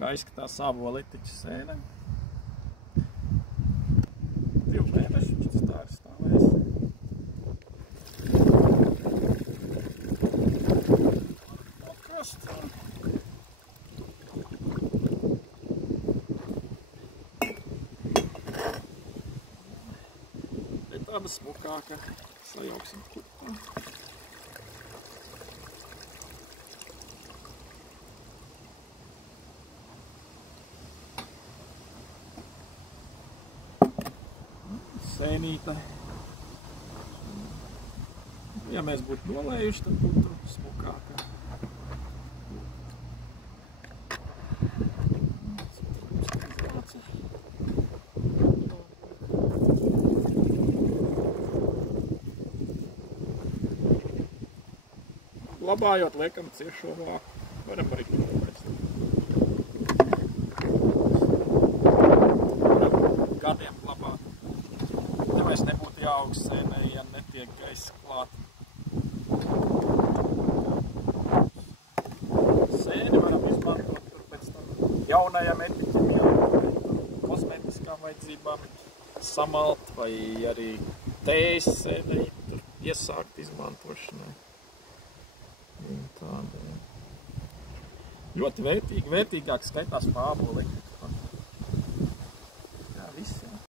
Kā izskatās ābolitiķa sēne. 2 mēnešus tas tā ir stāvējis. Nokrast. Ir tāda smukāka. Sajauksim kupā. Sēnīte. Ja mēs būtu nolējuši, tad būtu smukāka. Glabājot, liekam ciešo vāku. Varam arī pēc gadiem glabāt. Ja vairs nebūtu jāaugst sēnē, ja netiek gaiss klāt. Sēni varam izmantot tur pēc tam jaunajam etiķim, kosmētiskām vajadzībām samalt vai arī tējas sēnei tur iesākt izmantošanai. Tāda, ļoti vērtīgi, vērtīgāk skaitās pa ābolitiķu.